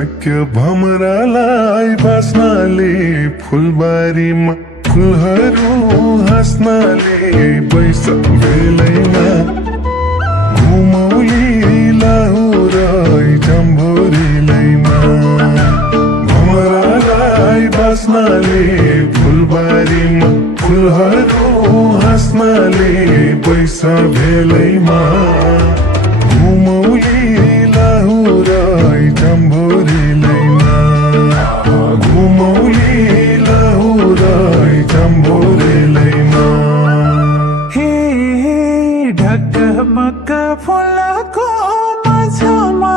सक्यो भमरालाई बाँच्नाले फुलबारीमा फुलहरू हाँस्नाले बैस बेलैमा घुमौली लाहुरै जम्भोरीलैमा भमरालाई बाँच्नाले फुलबारीमा फुलहरू हाँस्नाले बैस बेलैमा घुमौली लाहुरै जम्भोरीलैमा घुमौली लाहुरै जम्भोरीलैमा हे ढकमक फुलको माझमा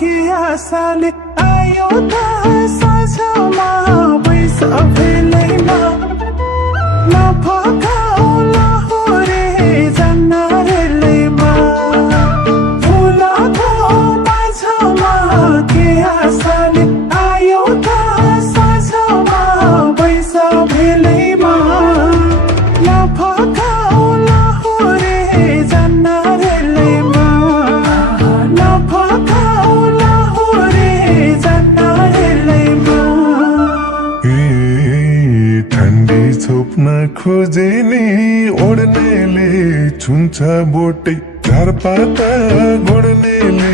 के आशाले आयो त साँझमा बैस बेलैमा नफकाउ लाहुरे जन्नरेलैमा फुलको माझमा के आशाले आयो त साँझमा बैस बेलैमा नफकाउ लाहुरे जन्नरेलैमा नफकाउ लाहुरे जन्नरेलैमा ठन्डी छोप्न खोजे नि ओढ्नेले छुन्छ बोटै झारपात गोड्नेले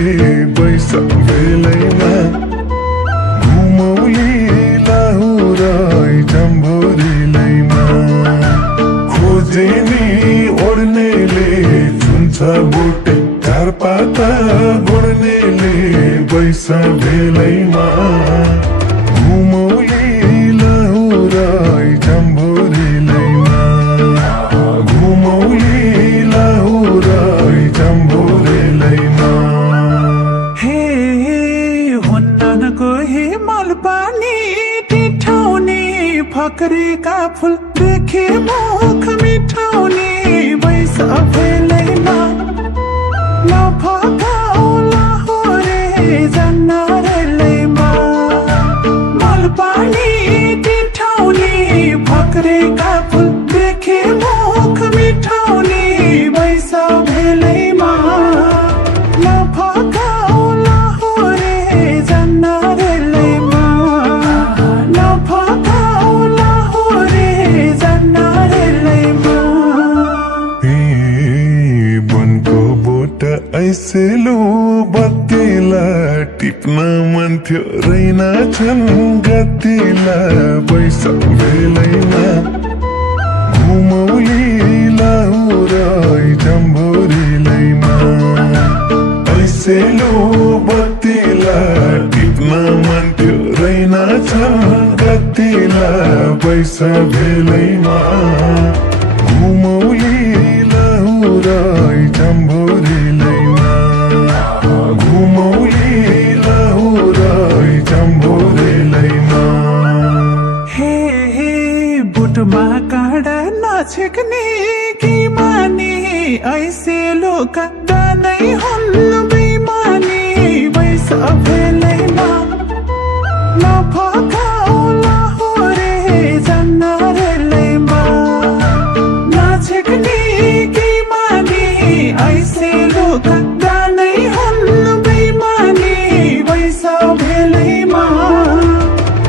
बैस बेलैमा घुमौली लाहुरै जम्भोरीलैमा खोजे नि ओढ्नेले छुन्छ बोटै झारपात गोड्नेले बैस बेलैमा घुमौली लाहुरै जम्भोरीलैमा घुमौली लाहुरै जम्भोरीलैमा हे हुन्न कोही मलपानी टिठाउने फक्रेका फुल देखे मुख मिठाउने बैस बेलैमा नफकाउ लाहुरे जन्नरेलैमा मलपानी टिठाउने फक्रेका फुल देखे मुख मिठाउने बैस बेलैमा नफकाउ लाहुरे जन्नरेलैमा नफकाउ लाहुरे जन्नरेलैमा बनको बोट ऐसेलो बत्तीला टिप्न मन थियो रैना छन् गतिला बैस बेलैमा घुमौली लाहुरै जम्भोरीलैमा ऐसेलो बत्तीला टिप्न मन थियो रैना छन् गतिला बैस बेलैमा घुमौली लाहुरै जम्भोरीलैमा घुमौली लाहुरै जम्भोरीलैमा हे बुटमा काँडा नछेक्ने कि माने ऐसे लोक नै हुन् बेमानी बैस बेलैमा नफकाउ लाहुरे जन्नरेलैमा नछेक्ने कि माने ऐसे लोक नै हुन् बेमानी बैस बेलैमा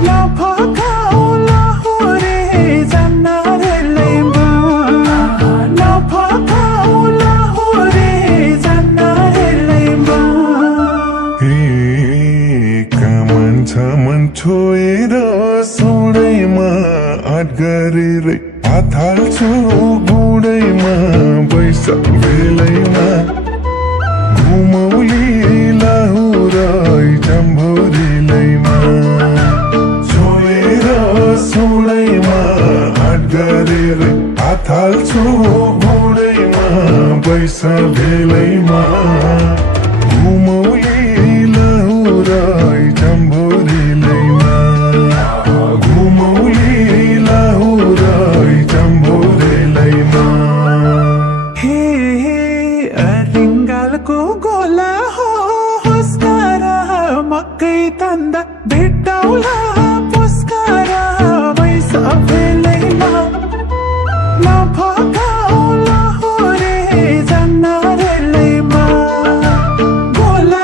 नफकाउ लाहुरे जन्नरेलैमा नफकाउ लाहुरे जन्नरेलैमा कामन छ मन छोएर सौडैमा आँट गरेर हात हाल्छु गुडैमा बैस बेलैमा घुमौली लाहुरै जम्भोरीलैमा छोएर सौडैमा आँट गरेर हात हाल्छु गुडैमा बैस बेलैमा घुमौली लाहुरै जम्भोरीलैमा घुमौली लाहुरै जम्भोरीलैमा हे रिङ्गालको गोला हो हुस्कारा मकै तन्दा भेट्टाउला पुस्कारा बैस बेलैमा नफकाउ लाहुरे जन्नरेलैमा गोला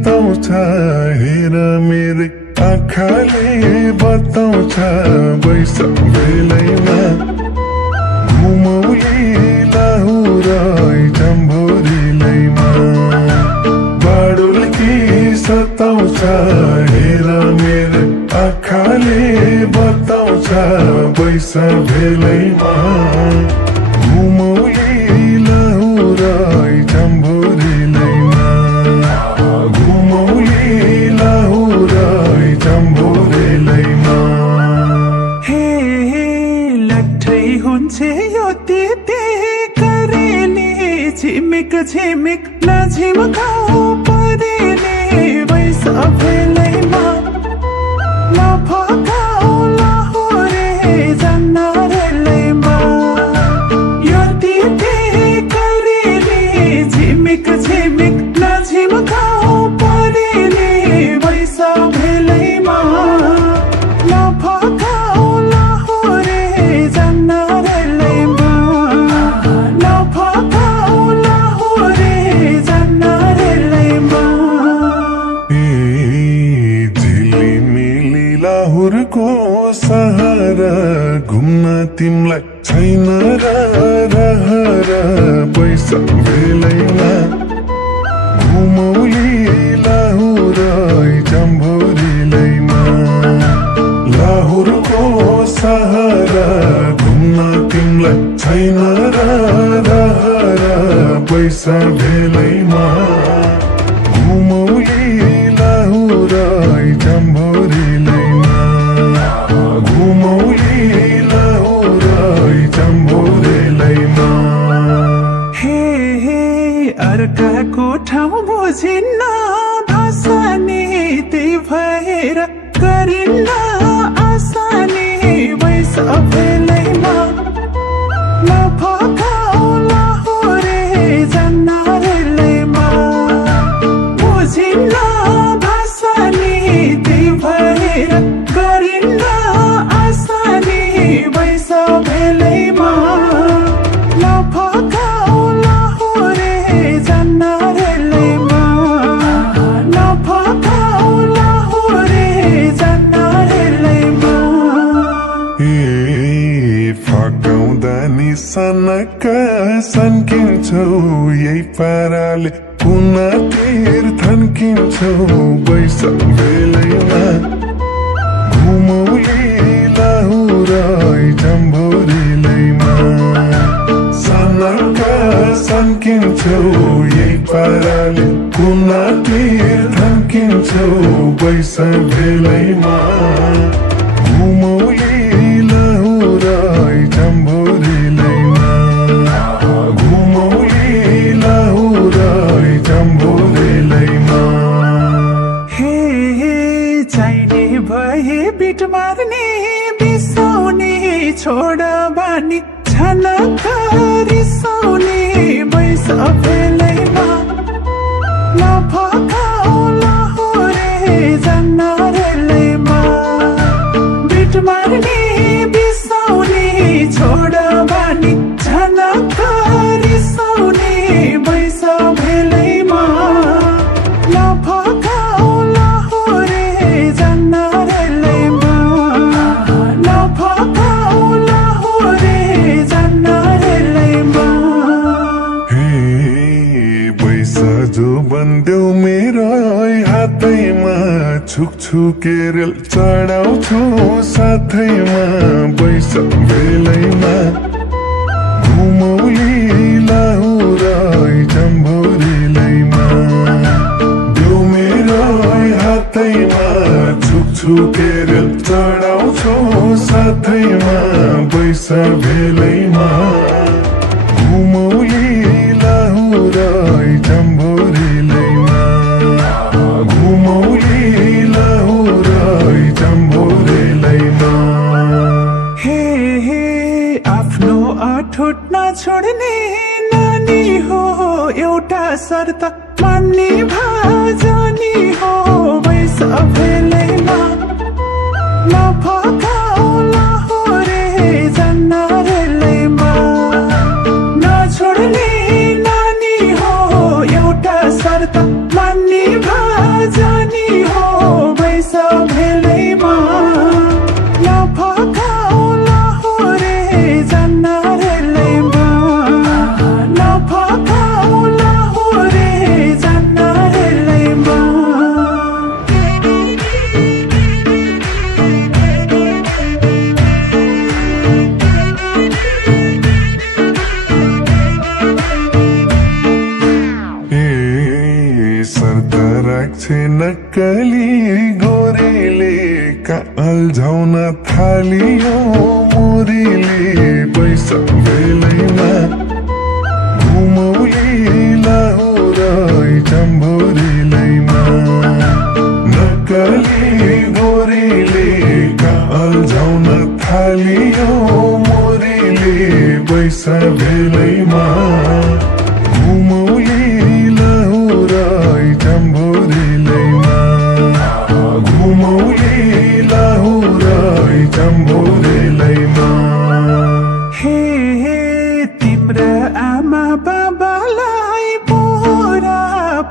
सताउँछ हेर मेरै आँखाले बताउँछ बैस बेलैमा घुमौली लाहुर जम्भोरीलैमा बाडुल्की सताउँछ हेर मेरै आँखाले बताउँछ बैस बेलैमा घुमौली लाहुर जम्भोरीलैमा घुमौली लाहुर जम्भोरीलैमा हे लट्ठै हुन्छ यो त्यति करेली झिमिक झिमिक नझिमकाउ परेली बैस बेलैमा नफकाउ लाहुरे जन्नरेलैमा यो त्यति करेली झिमिक झिमिक नझिमकाउ परेली बैस बेलैमा नफकाउ लाहुरे जन्नरेलैमा नफकाउ लाहुरे जन्नरेलैमा झिलिमिली लाहुरको सहारा घुम्न तिमलाई छैन रहर पैस बेलैमा घुमौली लाहुर जम्भोरीलैमा लाहुरको सहारा घुम्न तिमलाई छैन रहर पैस बेलैमा घुमौली लाहुर जम्भोरीलैमा घुमौली लाहुर जम्भोरीलैमा हे अर्काको ठाउँ बुझिन्न भाषा नि त्यही भएर गरिन्न आसानी बैस बेलैमा नफकाउ लाहुरे जन्नरेलैमा बुझिन्न भाषा नि त्यही भएर गरिन्न आसानी बैस बेलैमा नफकाउ लाहुरे जन्नरेलैमा नफकाउ लाहुरे जन्नरेलैमा फकाउँदा निसनक सन्किन्छौ यही पाराले कुनातिर थन्किन्छौ बैस बेलैमा घुमौली लाहुर जम्भोरीलैमा सनक सन्किन्छौ यही पाराले कुनातिर थन्किन्छौ बैस बेलैमा घुमौली लाहुर जम्भोरीलैमा घुमौली लाहुर जम्भोरीलैमा हे चाहिने भए बिट मार्ने बिसाउने छोड बानी छनक रिसाउने बैस बेलैमा नफकाउ लाहुरे जन्नरेलैमा बिट मार्ने बिसाउने छोड बानी छनक रिसाउने बैस बेलैमा नफकाउ लाहुरे जन्नरेलैमा नफकाउ लाहुरे जन्नरेलैमा हे बैस जो बन्देऊ मेरो हातैमा छुकछुकेर चढाउँछु साथैमा बैस बेलैमा घुमौली लाहुर जम्भोरीलैमा देऊ मेरो हातैमा छुकछुकेर चढाउँछु साथैमा बैस बेलैमा घुमौली लाहुर जम्भोरीलैमा घुमौली लाहुर जम्भोरीलैमा हे आफ्नो अठुट नछोड्ने नानी हो एउटा शर्त मान्ने भाजानी हो बैस बेलैमा नफकाउ लाहुरे जन्नरेलैमा नछोड्ने नानी हो एउटा शर्त मान्ने नक्कली गोरीले अल्झाउन थालियो मोरीले पैसा बेलैमा घुमौली लाहुरै चम्भोरीलैमा नक्कली गोरीले अल्झाउन थालियो मोरीले पैसा बेलैमा घुमौली लाहुरै चम्भोरीलैमा घुमौली लाहुरै चम्भोरीलैमा हे तिम्रा आमा बाबालाई पोरा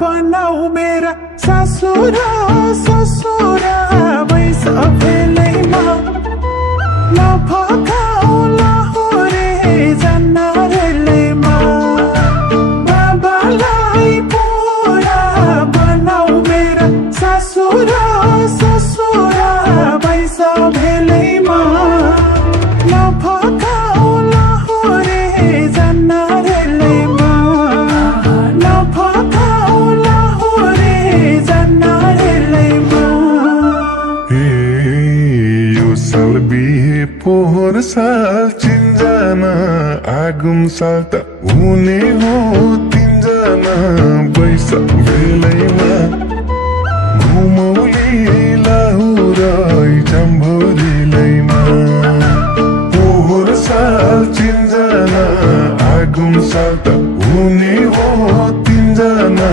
बनाऊ मेरा सासुरा ससुरा बैस बेलैमा नफकाऊ लाहुरे जन्नरेलैमा बाबालाई पोरा बनाऊ मेरा सासुरा ससुरा बैस बेलैमा नफकाऊ लाहुरे जन्नरेलैमा नफकाऊ लाहुरे जन्नरेलैमा ए यो साल बिहे पोहोर साल चिन्जना आगुम साल त हुने हो तिनजना बैस बेलैमा घुमौली लाहुरै चम्भोरीलैमा पोहोर साल चिन्जना आगुम साल त हुने हो तिनजना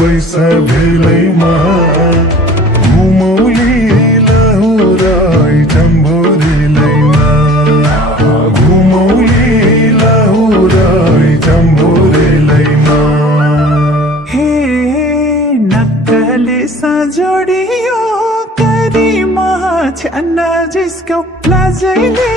बैस बेलैमा घुमौली लाहुरै चम्भोरीलैमा घुमौली लाहुरै चम्भोरीलैमा हे नक्कली सजोडियो करिमा छ्यान्न जिस्क्यौ लाजैले